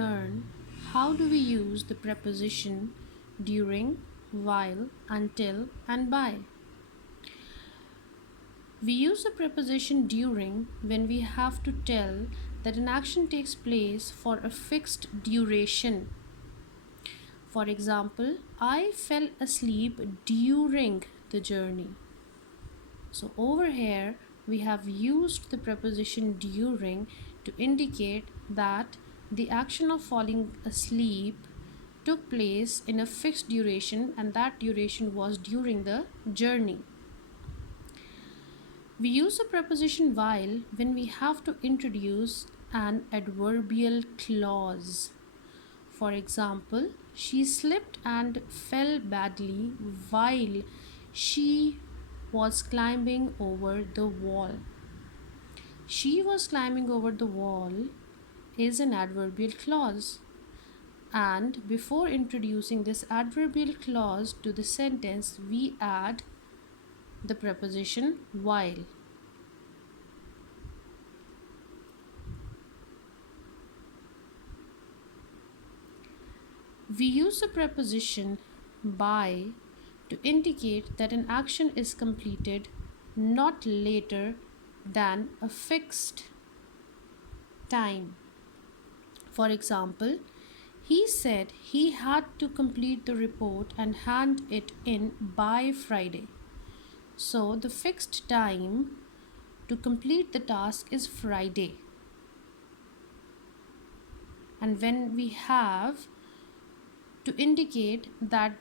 learn how do we use the preposition during, while, until, and by. We use the preposition during when we have to tell that an action takes place for a fixed duration. For example, I fell asleep during the journey. So over here we have used the preposition during to indicate that the action of falling asleep took place in a fixed duration, and that duration was during the journey. We use the preposition while when we have to introduce an adverbial clause. For example, she slipped and fell badly while she was climbing over the wall. She was climbing over the wall is an adverbial clause. And before introducing this adverbial clause to the sentence, we add the preposition while. We use the preposition by to indicate that an action is completed not later than a fixed time. For example, he said he had to complete the report and hand it in by Friday. So the fixed time to complete the task is Friday. And when we have to indicate that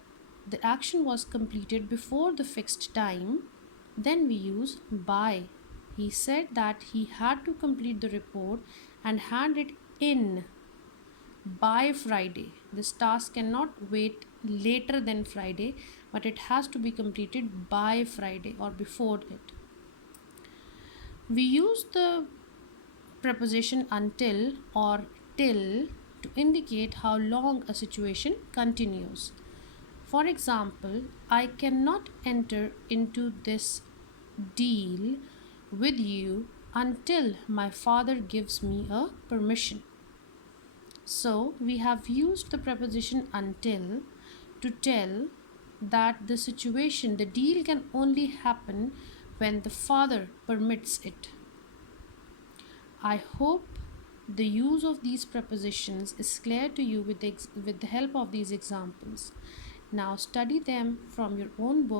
the action was completed before the fixed time, then we use by. He said that he had to complete the report and hand it in by Friday. This task cannot wait later than Friday, but it has to be completed by Friday or before it. We use the preposition until or till to indicate how long a situation continues. For example, I cannot enter into this deal with you until my father gives me a permission. So we have used the preposition until to tell that the situation, the deal can only happen when the father permits it. I hope the use of these prepositions is clear to you with the help of these examples. Now study them from your own book.